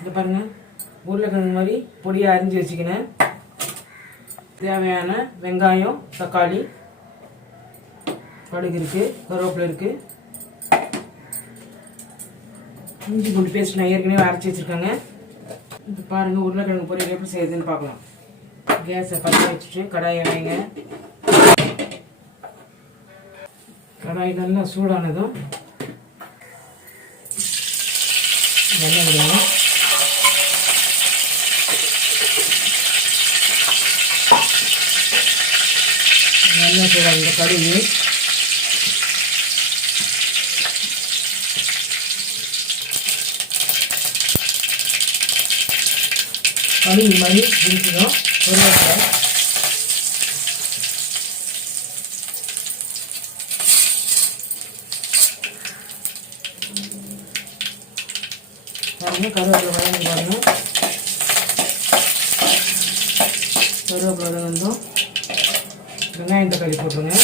இதை பாருங்கள் உருளைக்கிழங்கு மாதிரி பொடியாக அரிஞ்சு வச்சுக்கினேன். தேவையான வெங்காயம் தக்காளி கடுகு இருக்குது கருவேப்பிலை இருக்குது இஞ்சி பூண்டு பேஸ்ட் நான் ஏற்கனவே அரைச்சி வச்சுருக்கேங்க. இப்போ பாருங்கள் உருளைக்கிழங்கு பொரியல் எப்படி செய்யுதுன்னு பார்க்கலாம். கேஸை பற்ற வச்சுட்டு கடாயை வைங்க. கடாய் நல்லா சூடானதும் எண்ணெய் விடுவோம் எண்ணெய் சூடாக இந்த கடுகு கடுகு மாதிரி பிடிக்கணும் கருவேப்பிலை பாருங்க கருவேப்பிலை வதங்கி பாருங்க கருவேப்பிலை வதங்கணும் வெங்காயம் தக்காளி போட்டுருங்க.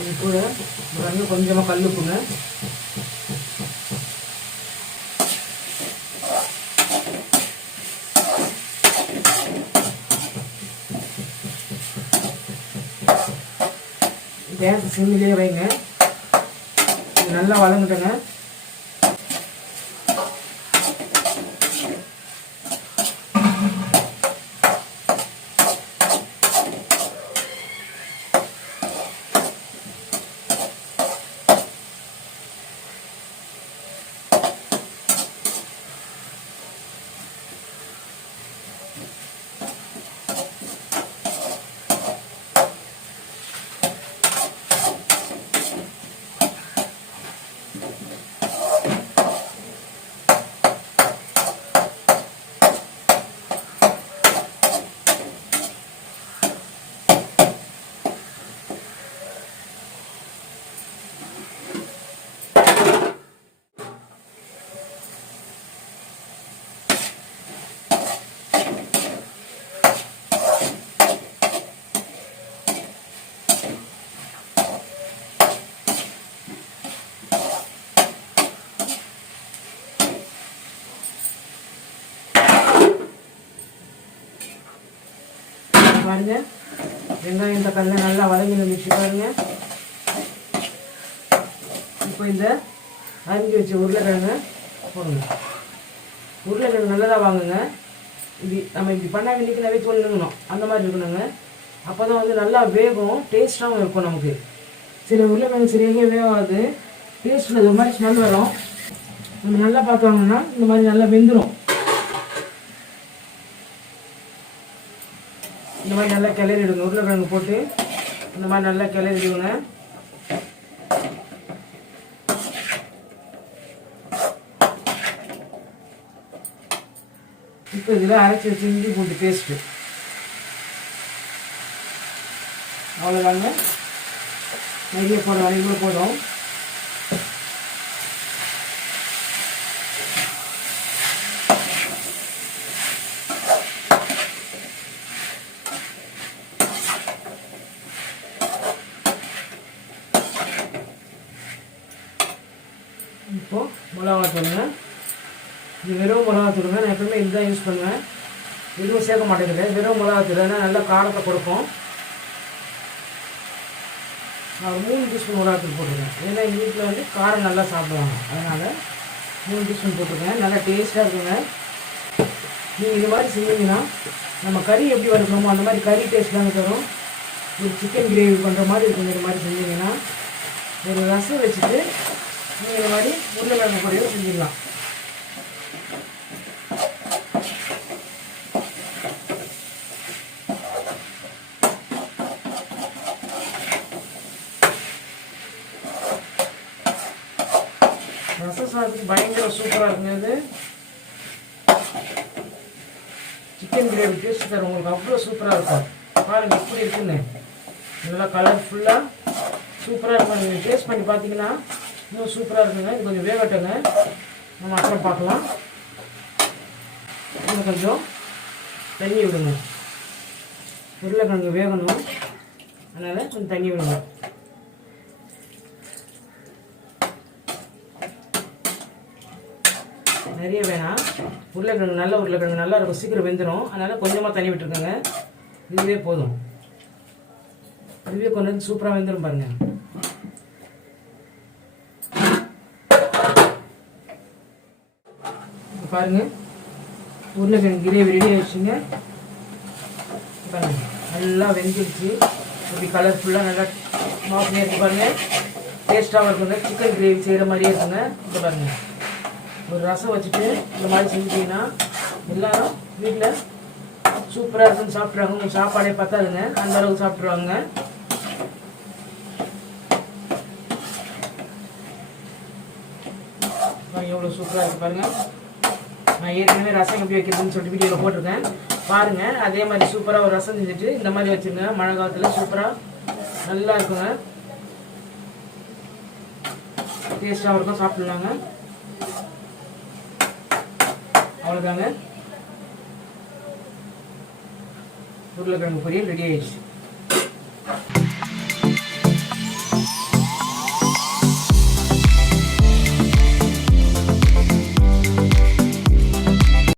இது கூட கொஞ்சமாக கல் உப்புங்க கேஸ் சிம்மிலே வைங்க. இது நல்லா வளங்கட்டுங்க பாருங்க. வெங்காயம் தக்காளி நல்லா வதங்கி வந்துச்சு பாருங்க. இப்போ இந்த அரிஞ்சு வச்ச உருளைக்கிழங்கு போடுங்க. உருளைக்கிழங்கு நல்லதாக வாங்குங்க. இது நம்ம இப்படி பண்ண வேண்டியதுனாவே தோணுங்கணும் அந்த மாதிரி இருக்கணுங்க. அப்போ தான் வந்து நல்லா வேகும் டேஸ்ட்டாகவும் இருக்கும் நமக்கு. சில உருளைக்கிழங்கு சரியாக வேகாது. டேஸ்ட்டில் ஒரு மாதிரி ஸ்மெல் வரும். நம்ம நல்லா பார்த்து இந்த மாதிரி நல்லா வெந்துடும் இந்த மாதிரி நல்லா கிளறிடுங்க உருளைக்கிழங்கு போட்டு இந்த மாதிரி நல்லா கிளறிடுங்க இப்போ இதில் அரைச்சி வச்சு இஞ்சி பூண்டு பேஸ்ட்டு அவ்வளோதாங்க நிறைய போட வரைக்கும் போதும். மிளகா இது வெறும் மிளகா தூளுங்க நான் எப்பவுமே இதுதான் யூஸ் பண்ணுவேன். எதுவும் சேர்க்க மாட்டேங்குது வெறும் மிளகா ஏன்னா நல்லா காரத்தை கொடுக்கும். நான் மூணு டீஸ்பூன் மிளகாத்தூள் தூள் போட்டிருக்கேன் ஏன்னா எங்கள் வீட்டில் வந்து காரம் நல்லா சாப்பிடுவாங்க. அதனால் மூணு டீஸ்பூன் போட்டிருக்கேன் நல்லா டேஸ்ட்டாக இருக்குங்க. நீங்கள் இது மாதிரி செஞ்சீங்கன்னா நம்ம கறி எப்படி வறுக்கிறோமோ அந்த மாதிரி கறி டேஸ்ட் தாங்க தரும். ஒரு சிக்கன் கிரேவி பண்ணுற மாதிரி இருக்கும் இது மாதிரி செஞ்சீங்கன்னா ஒரு ரசம் வச்சுட்டு நீங்கள் இந்த மாதிரி உருளைக்கிழங்கு பொரியல் செஞ்சிடலாம். ரசம் சாதத்துக்கு பயங்கர சூப்பராக இருக்குங்க இது. சிக்கன் கிரேவி டேஸ்ட் தரும் உங்களுக்கு அவ்வளோ சூப்பராக இருக்கும். பாருங்க எப்படி இருக்குன்னு. நல்லா கலர்ஃபுல்லாக சூப்பராக இருக்கும். நீங்கள் டேஸ்ட் பண்ணி பார்த்தீங்கன்னா இன்னும் சூப்பராக இருக்குங்க. இது கொஞ்சம் வேகட்டுங்க. நம்ம அப்புறம் பார்க்கலாம். இன்னும் கொஞ்சம் தண்ணி விடுங்க. உருளைக்கிழங்கு வேகணும். அதனால் கொஞ்சம் தண்ணி விடுங்க. நிறைய வேணாம். உருளைக்கிழங்கு நல்ல உருளைக்கிழங்கு நல்லா இருக்கும். சீக்கிரம் வெந்துடும் அதனால் கொஞ்சமாக தண்ணி விட்டுருக்கோங்க இதுவே போதும். இதுவே கொண்டு வந்து சூப்பராக வெந்துடும் பாருங்கள் பாருங்க. உருளைக்கிழங்கு கிரேவி ரெடி ஆயிடுச்சுங்க. பாருங்க நல்லா வெந்துருச்சு. இப்படி கலர்ஃபுல்லாக நல்லா வாசனையாக இருக்கு பாருங்க. டேஸ்ட்டாகவும் இருக்குங்க சிக்கன் கிரேவி செய்கிற மாதிரியே இருக்குங்க. இந்த பாருங்க. ஒரு ரசம் வச்சுட்டு இந்த மாதிரி செஞ்சிட்டிங்கன்னா எல்லாரும் வீட்டில் சூப்பராக இருக்குன்னு சாப்பிட்றாங்க. உங்கள் சாப்பாடே பத்தாதுங்க. அந்த அளவுக்கு சாப்பிட்ருவாங்க எவ்வளோ சூப்பராக இருக்குது பாருங்கள் நான் ஏற்கனவே ரசம் எப்படி வைக்கிறதுன்னு சொல்லிட்டு வீடியோவில் போட்டிருக்கேன். பாருங்கள் அதே மாதிரி சூப்பராக ஒரு ரசம் செஞ்சுட்டு இந்த மாதிரி வச்சுருங்க. மழை காலத்தில் சூப்பராக நல்லா இருக்குங்க. டேஸ்ட்டாகவும் இருக்கும் சாப்பிட்லாங்க. அவ்வளோதாங்க உருளைக்கிழங்கு பொரியல் ரெடி ஆயிடுச்சு.